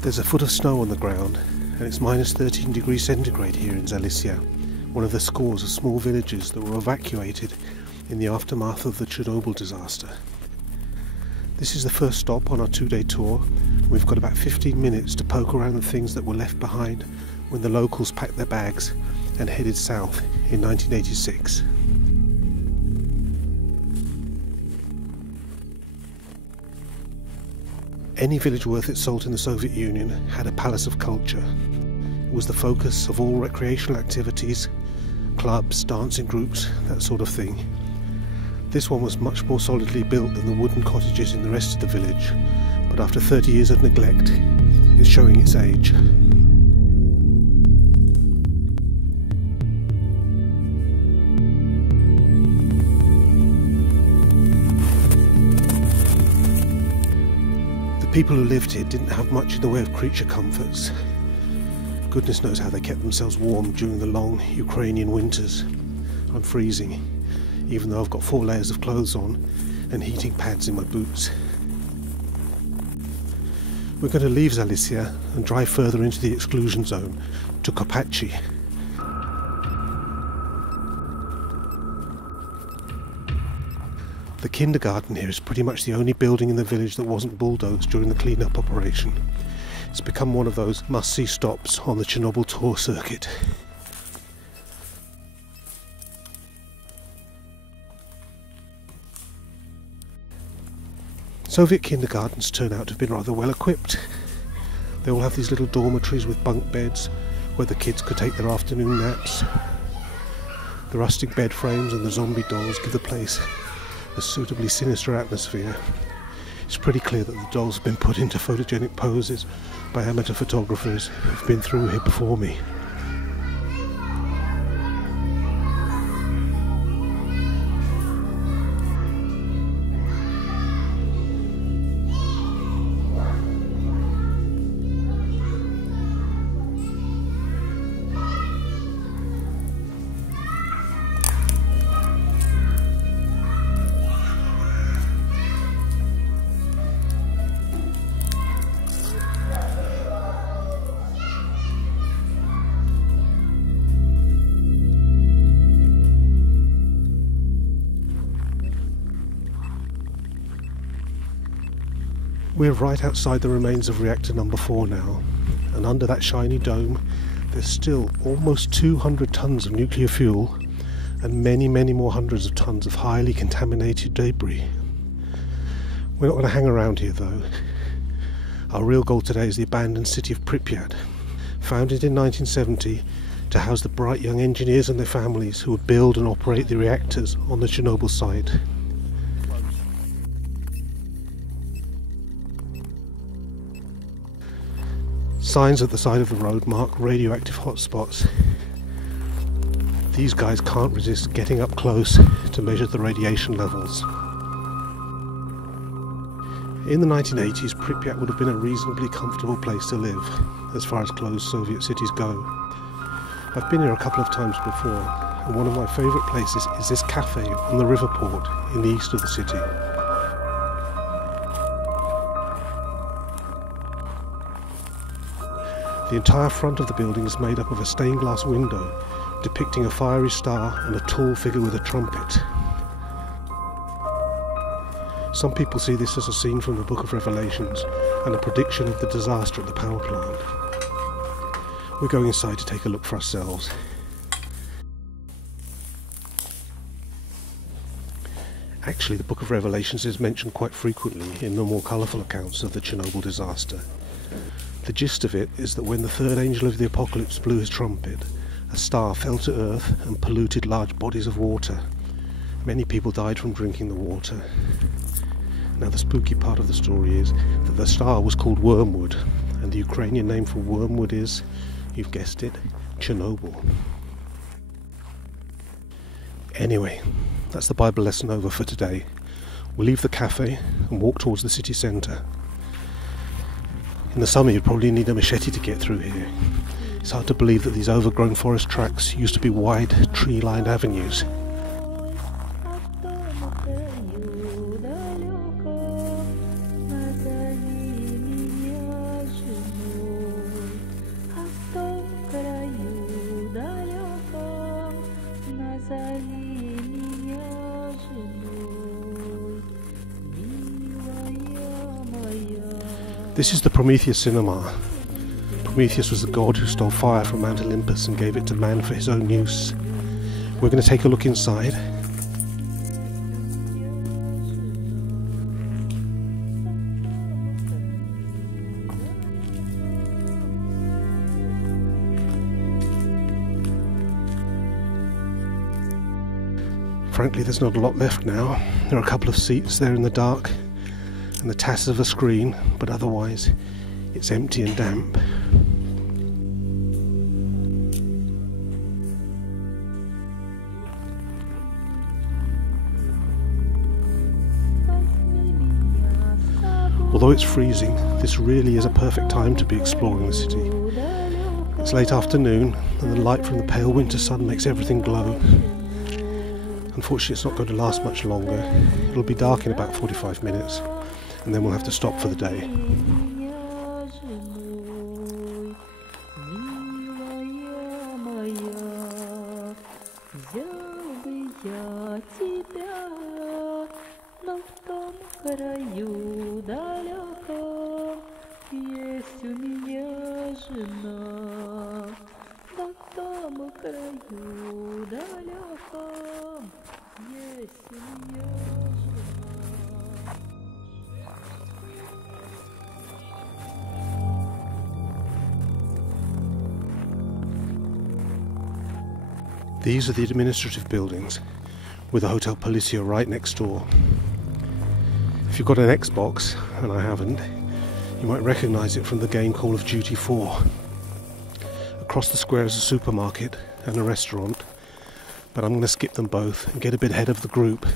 There's a foot of snow on the ground, and it's minus 13 degrees centigrade here in Zalicia, one of the scores of small villages that were evacuated in the aftermath of the Chernobyl disaster. This is the first stop on our 2-day tour. We've got about 15 minutes to poke around the things that were left behind when the locals packed their bags and headed south in 1986. Any village worth its salt in the Soviet Union had a palace of culture. It was the focus of all recreational activities, clubs, dancing groups, that sort of thing. This one was much more solidly built than the wooden cottages in the rest of the village, but after 30 years of neglect, it's showing its age. The people who lived here didn't have much in the way of creature comforts. Goodness knows how they kept themselves warm during the long Ukrainian winters. I'm freezing, even though I've got 4 layers of clothes on and heating pads in my boots. We're going to leave Zalicia and drive further into the exclusion zone to Kopachi. The kindergarten here is pretty much the only building in the village that wasn't bulldozed during the clean-up operation. It's become one of those must-see stops on the Chernobyl tour circuit. Soviet kindergartens turn out to have been rather well equipped. They all have these little dormitories with bunk beds where the kids could take their afternoon naps. The rustic bed frames and the zombie dolls give the place a suitably sinister atmosphere. It's pretty clear that the dolls have been put into photogenic poses by amateur photographers who've been through here before me. We're right outside the remains of reactor number 4 now, and under that shiny dome there's still almost 200 tons of nuclear fuel and many more hundreds of tons of highly contaminated debris. We're not going to hang around here though. Our real goal today is the abandoned city of Pripyat, founded in 1970 to house the bright young engineers and their families who would build and operate the reactors on the Chernobyl site. Signs at the side of the road mark radioactive hotspots. These guys can't resist getting up close to measure the radiation levels. In the 1980s, Pripyat would have been a reasonably comfortable place to live, as far as closed Soviet cities go. I've been here a couple of times before, and one of my favourite places is this cafe on the river port in the east of the city. The entire front of the building is made up of a stained glass window depicting a fiery star and a tall figure with a trumpet. Some people see this as a scene from the Book of Revelations and a prediction of the disaster at the power plant. We're going inside to take a look for ourselves. Actually, the Book of Revelations is mentioned quite frequently in the more colourful accounts of the Chernobyl disaster. The gist of it is that when the third angel of the apocalypse blew his trumpet, a star fell to earth and polluted large bodies of water. Many people died from drinking the water. Now the spooky part of the story is that the star was called Wormwood, and the Ukrainian name for wormwood is, you've guessed it, Chernobyl. Anyway, that's the Bible lesson over for today. We'll leave the cafe and walk towards the city centre. In the summer you'd probably need a machete to get through here. It's hard to believe that these overgrown forest tracks used to be wide, tree-lined avenues. This is the Prometheus cinema. Prometheus was the god who stole fire from Mount Olympus and gave it to man for his own use. We're going to take a look inside. Frankly, there's not a lot left now. There are a couple of seats there in the dark and the tatters of a screen, but otherwise it's empty and damp. Although it's freezing, this really is a perfect time to be exploring the city. It's late afternoon and the light from the pale winter sun makes everything glow. Unfortunately, it's not going to last much longer. It'll be dark in about 45 minutes, and then we'll have to stop for the day. These are the administrative buildings, with the Hotel Policia right next door. If you've got an Xbox, and I haven't, you might recognise it from the game Call of Duty 4. Across the square is a supermarket and a restaurant, but I'm going to skip them both and get a bit ahead of the group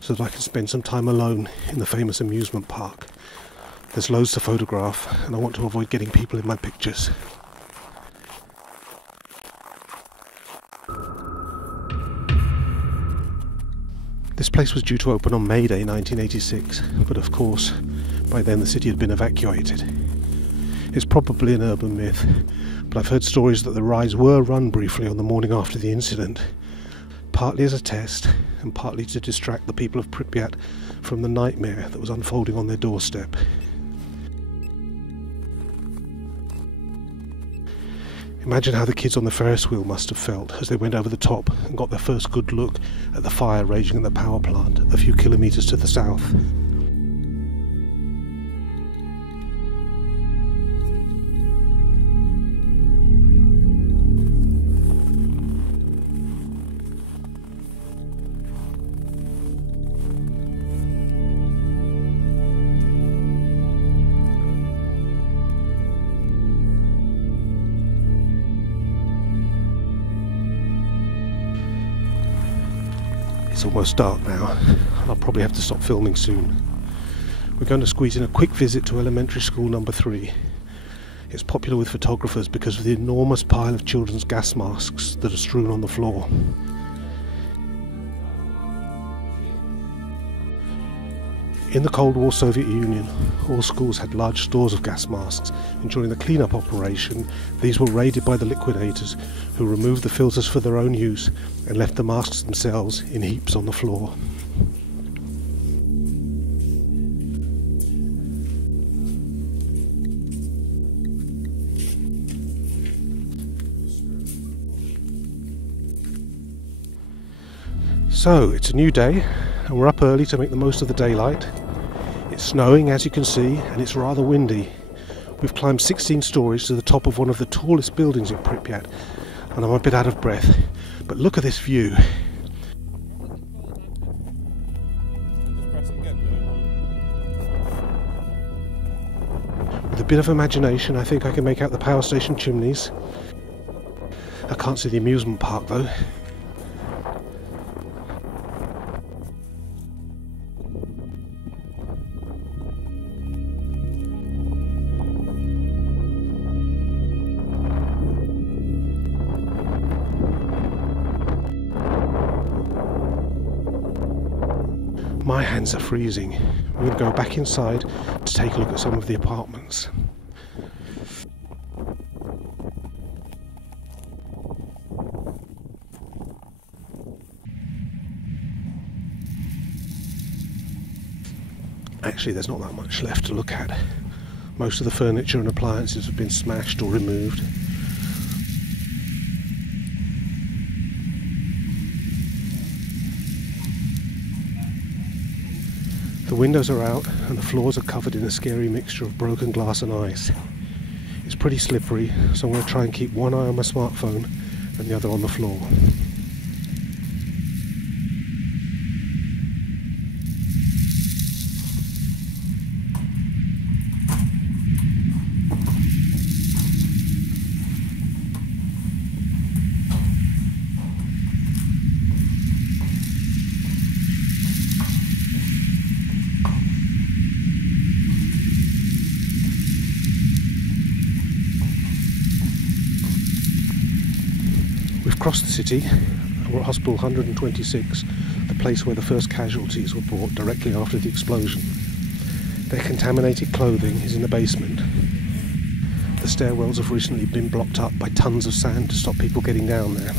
so that I can spend some time alone in the famous amusement park. There's loads to photograph, and I want to avoid getting people in my pictures. This place was due to open on May Day 1986, but of course, by then the city had been evacuated. It's probably an urban myth, but I've heard stories that the rides were run briefly on the morning after the incident, partly as a test and partly to distract the people of Pripyat from the nightmare that was unfolding on their doorstep. Imagine how the kids on the Ferris wheel must have felt as they went over the top and got their first good look at the fire raging in the power plant a few kilometres to the south. It's almost dark now. I'll probably have to stop filming soon. We're going to squeeze in a quick visit to elementary school number 3. It's popular with photographers because of the enormous pile of children's gas masks that are strewn on the floor. In the Cold War Soviet Union, all schools had large stores of gas masks, and during the clean-up operation, these were raided by the liquidators, who removed the filters for their own use and left the masks themselves in heaps on the floor. So, it's a new day, and we're up early to make the most of the daylight. It's snowing, as you can see, and it's rather windy. We've climbed 16 stories to the top of one of the tallest buildings in Pripyat, and I'm a bit out of breath. But look at this view. With a bit of imagination, I think I can make out the power station chimneys. I can't see the amusement park though. My hands are freezing. We're going to go back inside to take a look at some of the apartments. Actually, there's not that much left to look at. Most of the furniture and appliances have been smashed or removed. The windows are out and the floors are covered in a scary mixture of broken glass and ice. It's pretty slippery, so I'm going to try and keep one eye on my smartphone and the other on the floor. We've crossed the city and we're at Hospital 126, the place where the first casualties were brought directly after the explosion. Their contaminated clothing is in the basement. The stairwells have recently been blocked up by tons of sand to stop people getting down there.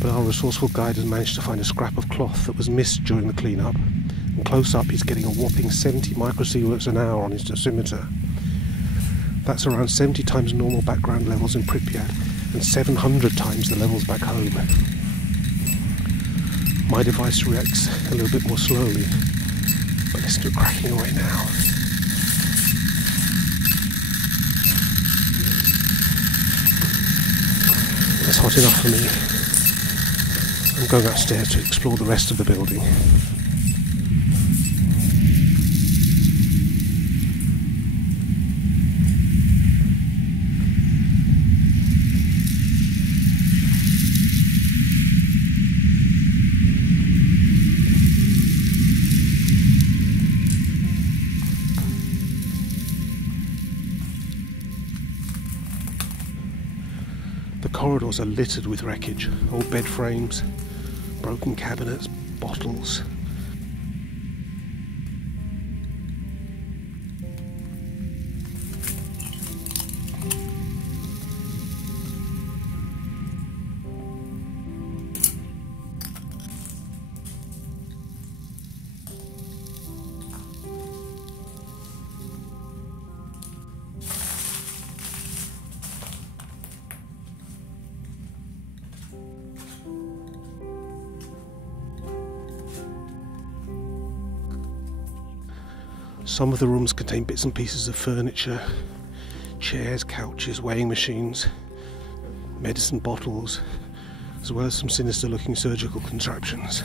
But our resourceful guide has managed to find a scrap of cloth that was missed during the clean-up, and close up he's getting a whopping 70 microsieverts an hour on his dosimeter. That's around 70 times normal background levels in Pripyat and 700 times the levels back home. My device reacts a little bit more slowly, but it's still cracking away now. That's hot enough for me. I'm going upstairs to explore the rest of the building. The corridors are littered with wreckage, old bed frames, broken cabinets, bottles. Some of the rooms contain bits and pieces of furniture, chairs, couches, weighing machines, medicine bottles, as well as some sinister looking surgical contraptions.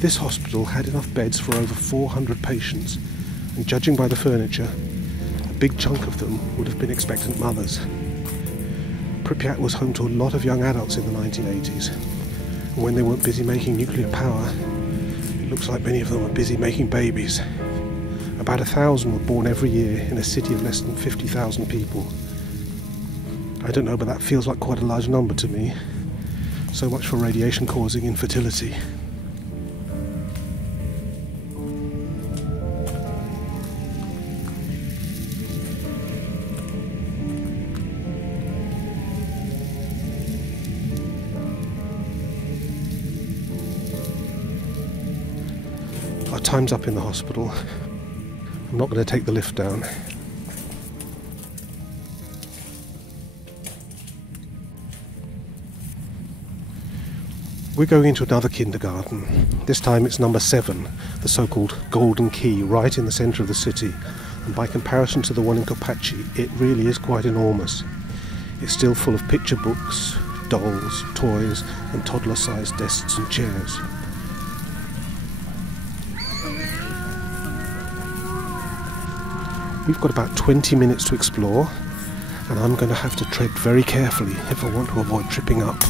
This hospital had enough beds for over 400 patients, and judging by the furniture, a big chunk of them would have been expectant mothers. Pripyat was home to a lot of young adults in the 1980s, and when they weren't busy making nuclear power, it looks like many of them were busy making babies. About 1,000 were born every year in a city of less than 50,000 people. I don't know, but that feels like quite a large number to me. So much for radiation causing infertility. Our time's up in the hospital. I'm not going to take the lift down. We're going into another kindergarten. This time it's number 7, the so-called Golden Key, right in the centre of the city. And by comparison to the one in Kopachi, it really is quite enormous. It's still full of picture books, dolls, toys and toddler-sized desks and chairs. We've got about 20 minutes to explore, and I'm going to have to tread very carefully if I want to avoid tripping up.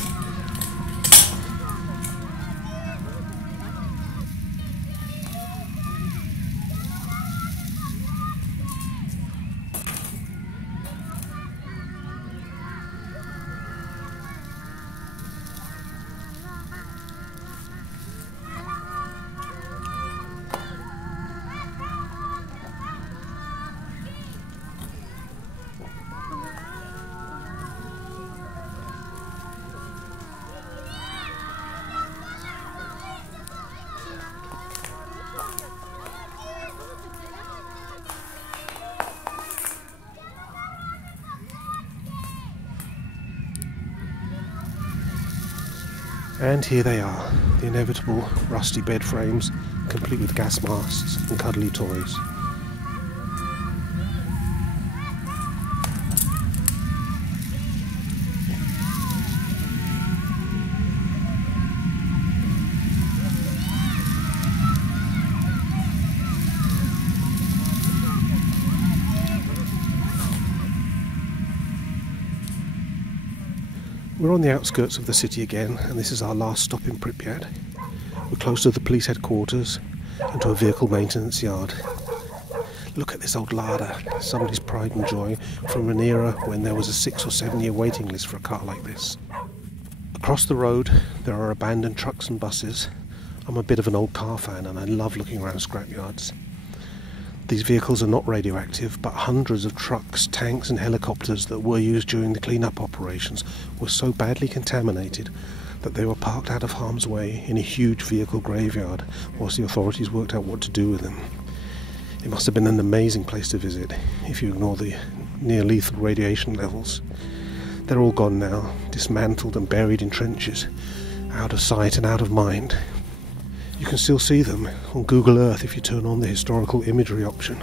And here they are, the inevitable rusty bed frames, complete with gas masks and cuddly toys. We're on the outskirts of the city again, and this is our last stop in Pripyat. We're close to the police headquarters and to a vehicle maintenance yard. Look at this old Lada, somebody's pride and joy from an era when there was a 6 or 7 year waiting list for a car like this. Across the road there are abandoned trucks and buses. I'm a bit of an old car fan and I love looking around scrapyards. These vehicles are not radioactive, but hundreds of trucks, tanks and helicopters that were used during the clean-up operations were so badly contaminated that they were parked out of harm's way in a huge vehicle graveyard whilst the authorities worked out what to do with them. It must have been an amazing place to visit, if you ignore the near-lethal radiation levels. They're all gone now, dismantled and buried in trenches, out of sight and out of mind. You can still see them on Google Earth if you turn on the historical imagery option.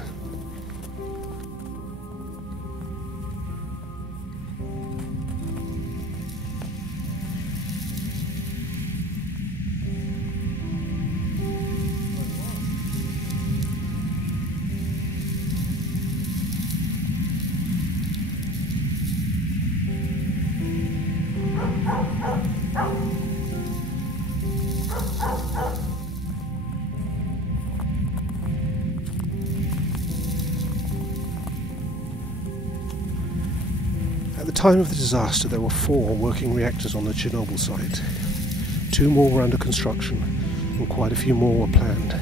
At the time of the disaster there were 4 working reactors on the Chernobyl site. 2 more were under construction and quite a few more were planned.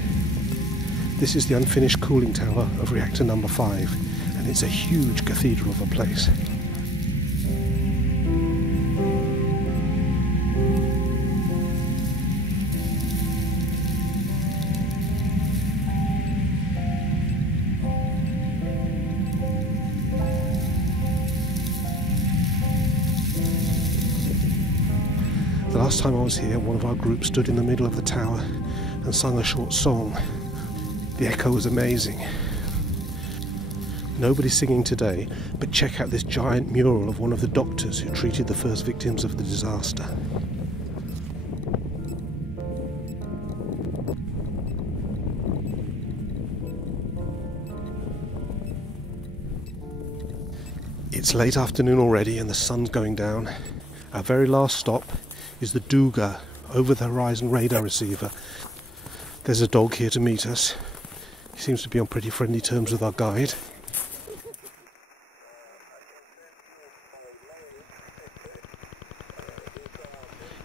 This is the unfinished cooling tower of reactor number 5 and it's a huge cathedral of a place. The last time I was here, one of our group stood in the middle of the tower and sung a short song. The echo was amazing. Nobody's singing today, but check out this giant mural of one of the doctors who treated the first victims of the disaster. It's late afternoon already and the sun's going down. Our very last stop is the Duga over the horizon radar receiver. There's a dog here to meet us. He seems to be on pretty friendly terms with our guide.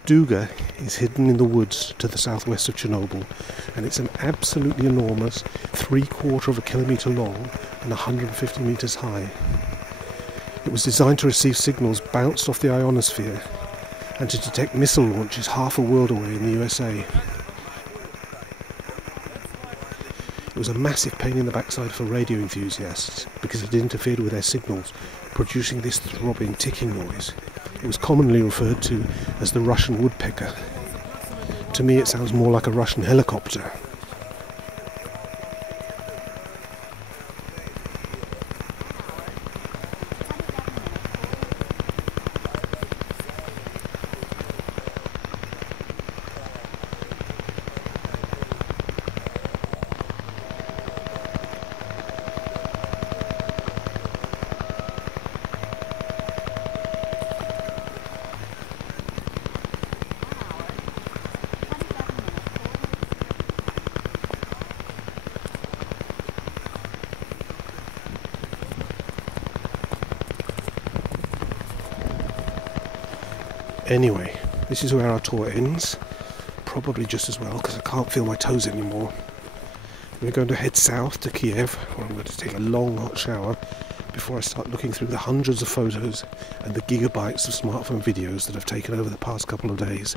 Duga is hidden in the woods to the southwest of Chernobyl, and it's an absolutely enormous 3/4 of a kilometre long and 150 metres high. It was designed to receive signals bounced off the ionosphere and to detect missile launches half a world away in the USA. It was a massive pain in the backside for radio enthusiasts because it interfered with their signals, producing this throbbing, ticking noise. It was commonly referred to as the Russian woodpecker. To me it sounds more like a Russian helicopter. Anyway, this is where our tour ends. Probably just as well, because I can't feel my toes anymore. We're going to head south to Kiev, where I'm going to take a long hot shower before I start looking through the hundreds of photos and the gigabytes of smartphone videos that I've taken over the past couple of days.